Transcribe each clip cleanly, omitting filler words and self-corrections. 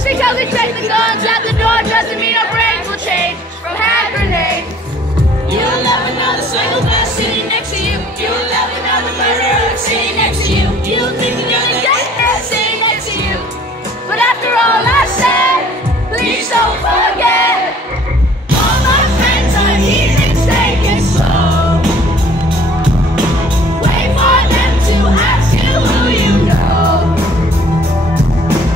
Just because we check the guns at the door doesn't mean our brains will change from hand grenades. You'll love another psychopath sitting next to you. You'll love another murderer sitting next to you. You'll think another death sitting next to you. But after all I said, please don't forget, all my friends are heathens, take it slow. Wait for them to ask you who you know.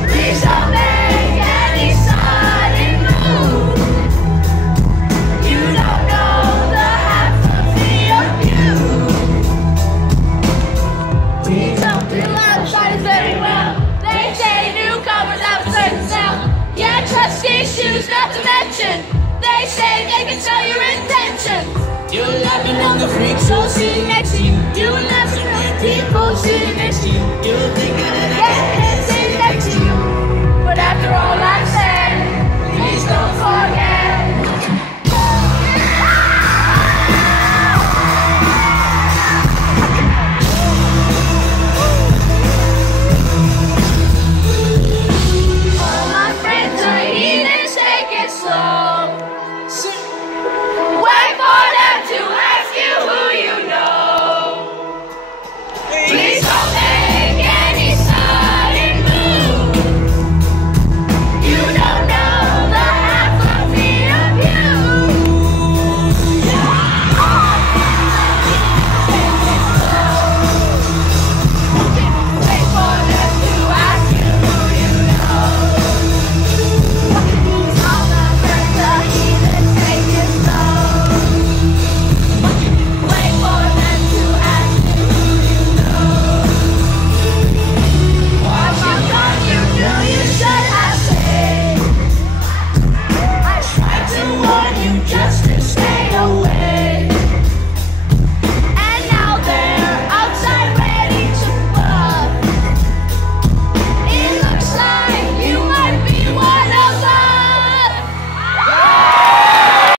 Please don't make any sudden move. You don't know the half of the abuse. Please don't do the fighters very well. They say newcomers have a certain sound. Yeah, trust issues not to mention. They say they can tell your intentions. You're laughing on the freak show sitting next to you. You're laughing at people sitting next to you. You think